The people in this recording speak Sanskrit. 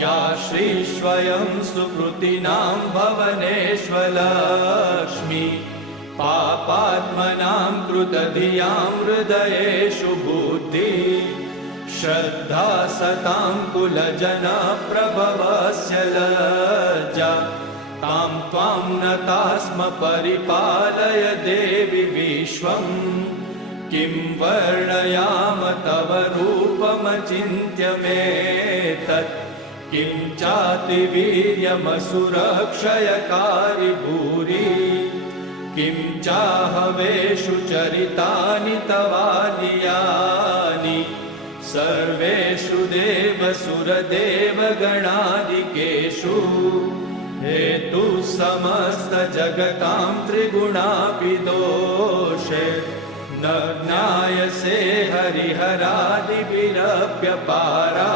या श्रीस्वयं सुकृतिनां भवनेष्वलक्ष्मी पापात्मनां कृतधियां हृदयेषु बुद्धि श्रद्धा सतां कुलजनप्रभवस्य लज्जा तां त्वां नताः स्म परिपालय देवि विश्वम् किं वर्णयाम तव रूपमचिन्त्यमेतत् किं चातिवीर्यमसुरक्षयकारि भूरि किं चाहवेषु चरितानि तवानियानि सर्वेषु देवसुरदेवगणादिकेषु हेतुः समस्तजगतां त्रिगुणापि दोषे न ज्ञायसे हरिहरादिभिरप्यपारा